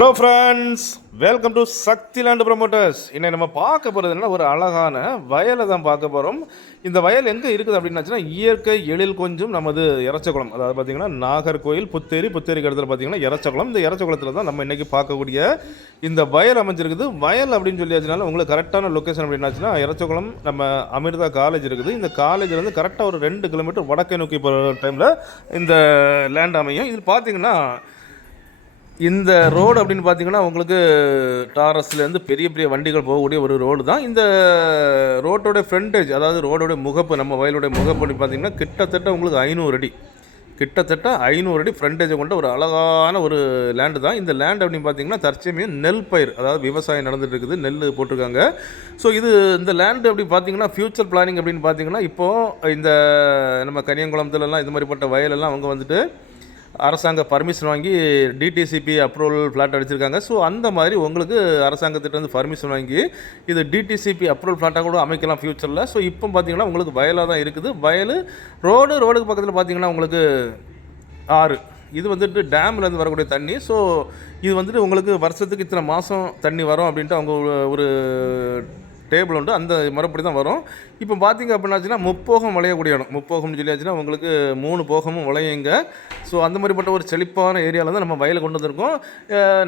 Hello friends welcome to Sakthi Land Promoters இன்னைக்கு நம்ம பார்க்க போகிறது என்ன ஒரு அழகான வயலை தான் பார்க்க போகிறோம் இந்த வயல் எங்கே இருக்குது அப்படின்னாச்சுன்னா இயற்கை எழில் கொஞ்சம் நமது இறச்சகுளம் அதாவது பார்த்தீங்கன்னா நாகர்கோயில் புத்தேரி. புத்தேரிக்கு இடத்துல பார்த்தீங்கன்னா இறச்சகுளம் இந்த இறச்சகுளத்தில் தான் நம்ம இன்றைக்கி பார்க்கக்கூடிய இந்த வயல் அமைஞ்சிருக்குது. வயல் அப்படின்னு சொல்லியாச்சுனால உங்களுக்கு கரெக்டான லொக்கேஷன் அப்படின்னாச்சுன்னா இறச்சகுளம் நம்ம அமிர்தா காலேஜ் இருக்குது. இந்த காலேஜ்லேருந்து கரெக்டாக ஒரு ரெண்டு கிலோமீட்டர் வடக்கே நோக்கி போகிற டைமில் இந்த லேண்ட் அமையும். இது பார்த்திங்கன்னா இந்த ரோடு அப்படின்னு பார்த்தீங்கன்னா உங்களுக்கு டாரஸ்லேருந்து பெரிய பெரிய வண்டிகள் போகக்கூடிய ஒரு ரோடு தான். இந்த ரோட்டோடைய ஃப்ரண்டேஜ் அதாவது ரோடோடைய முகப்பு நம்ம வயலுடைய முகப்பு அப்படின்னு பார்த்தீங்கன்னா கிட்டத்தட்ட உங்களுக்கு ஐநூறு அடி. கிட்டத்தட்ட ஐநூறு அடி ஃப்ரண்டேஜை கொண்ட ஒரு அழகான ஒரு லேண்டு தான். இந்த லேண்ட் அப்படின்னு பார்த்தீங்கன்னா தற்சமயம் நெல் பயிர் அதாவது விவசாயம் நடந்துட்டு இருக்குது. நெல் போட்டிருக்காங்க. ஸோ இது இந்த லேண்டு அப்படி பார்த்தீங்கன்னா ஃப்யூச்சர் பிளானிங் அப்படின்னு பார்த்தீங்கன்னா இப்போது இந்த நம்ம கனியங்குளத்துலலாம் இது மாதிரிப்பட்ட வயலெல்லாம் அவங்க வந்துட்டு அரசாங்க பர்மிஷன் வாங்கி டிடிசிபி அப்ரூவல் ஃப்ளாட் அடிச்சிருக்காங்க. ஸோ அந்த மாதிரி உங்களுக்கு அரசாங்கத்திட்ட வந்து பர்மிஷன் வாங்கி இது டிடிசிபி அப்ரூவல் ஃப்ளாட்டாக கூட அமைக்கலாம் ஃப்யூச்சரில் ஸோ இப்போ பார்த்தீங்கன்னா உங்களுக்கு வயலாக தான் இருக்குது. வயல் ரோடு ரோடுக்கு பக்கத்தில் பார்த்தீங்கன்னா உங்களுக்கு ஆறு. இது வந்துட்டு டேம்லேருந்து வரக்கூடிய தண்ணி. ஸோ இது வந்துட்டு உங்களுக்கு வருஷத்துக்கு இத்தனை மாதம் தண்ணி வரும் அப்படின்ட்டு அவங்க ஒரு- ஒரு டேபிள் உண்டு. அந்த முறைப்படி தான் வரும். இப்போ பார்த்தீங்க அப்படின்னாச்சுன்னா முப்போகம் விளையக்கூடிய இடம். முப்போகம்னு சொல்லியாச்சுன்னா உங்களுக்கு மூணு போகமும் விளையுங்க. ஸோ அந்த மாதிரிப்பட்ட ஒரு செழிப்பான ஏரியாவில் தான் நம்ம வயலை கொண்டு வந்திருக்கோம்.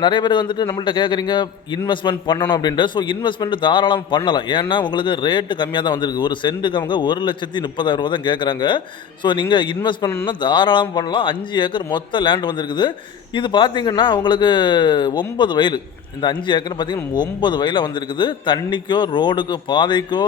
நிறைய பேர் வந்துட்டு நம்மள்ட்ட கேட்குறீங்க இன்வெஸ்ட்மெண்ட் பண்ணணும் அப்படின்ட்டு. ஸோ இன்வெஸ்ட்மெண்ட் தாராளம் பண்ணலாம். ஏன்னா உங்களுக்கு ரேட்டு கம்மியாக தான் வந்திருக்கு. ஒரு சென்ட்டுக்கு அவங்க ஒரு லட்சத்தி முப்பதாயிரம் ரூபா தான் கேட்குறாங்க ஸோ நீங்கள் இன்வெஸ்ட் பண்ணணும்னா தாராளம் பண்ணலாம். அஞ்சு ஏக்கர் மொத்த லேண்ட் வந்திருக்குது. இது பார்த்தீங்கன்னா உங்களுக்கு ஒன்பது வயல். இந்த அஞ்சு ஏக்கர் பார்த்தீங்கன்னா ஒம்பது வயலில் வந்திருக்குது. தண்ணிக்கோ ரோடுக்கோ பாதைக்கோ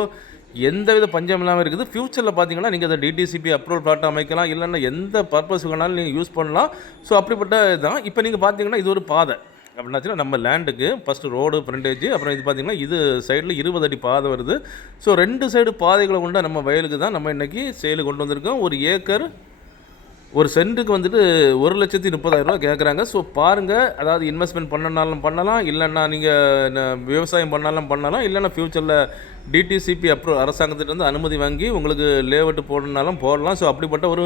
எந்த வித பஞ்சம் இல்லாமல் இருக்குது. ஃப்யூச்சரில் பார்த்தீங்கன்னா நீங்கள் அதை டிடிசிபி அப்ரூவல் பிளாட் அமைக்கலாம் இல்லைன்னா எந்த பர்பஸ் வேணாலும் நீங்கள் யூஸ் பண்ணலாம். ஸோ அப்படிப்பட்ட இதுதான். இப்போ நீங்கள் பார்த்தீங்கன்னா இது ஒரு பாதை. அப்படின்னாச்சுன்னா நம்ம லேண்டுக்கு ஃபஸ்ட்டு ரோடு ஃப்ரண்டேஜ் அப்புறம் இது பார்த்தீங்கன்னா இது சைடில் இருபது அடி பாதை வருது. ஸோ ரெண்டு சைடு பாதைகளை கொண்ட நம்ம வயலுக்கு தான் நம்ம இன்றைக்கி சேலு கொண்டு வந்திருக்கோம். ஒரு ஏக்கர் ஒரு சென்ட்டுக்கு வந்துட்டு ஒரு லட்சத்தி முப்பதாயிரம் ரூபா கேட்குறாங்க ஸோ பாருங்கள் அதாவது இன்வெஸ்ட்மெண்ட் பண்ணனாலும் பண்ணலாம் இல்லைன்னா நீங்கள் விவசாயம் பண்ணாலும் பண்ணலாம் இல்லைன்னா ஃப்யூச்சரில் டிடிசிபி அப்ரூவ் அரசாங்கத்திட்ட அனுமதி வாங்கி உங்களுக்கு லேஅவுட் போடணுனாலும் போடலாம். ஸோ அப்படிப்பட்ட ஒரு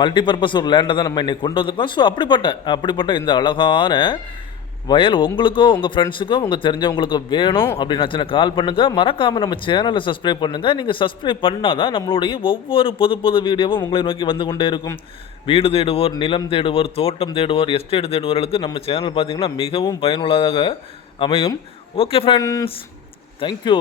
மல்டிபர்பஸ் ஒரு லேண்டை தான் நம்ம இன்றைக்கி கொண்டு வந்திருக்கோம். ஸோ அப்படிப்பட்ட அப்படிப்பட்ட இந்த அழகான வயல் உங்களுக்கோ உங்கள் ஃப்ரெண்ட்ஸுக்கோ உங்கள் தெரிஞ்சவங்களுக்கோ வேணும் அப்படின்னாச்சுன்னா கால் பண்ணுங்கள் மறக்காமல் நம்ம சேனலை சப்ஸ்கிரைப் பண்ணுங்கள் நீங்கள் சப்ஸ்கிரைப் பண்ணால் தான் நம்மளுடைய ஒவ்வொரு புது புது வீடியோவும் உங்களை நோக்கி வந்து கொண்டே இருக்கும். வீடு தேடுவோர் நிலம் தேடுவோர் தோட்டம் தேடுவோர் எஸ்டேட் தேடுவோர்களுக்கு நம்ம சேனல் பார்த்திங்கன்னா மிகவும் பயனுள்ளதாக அமையும். Okay friends thank you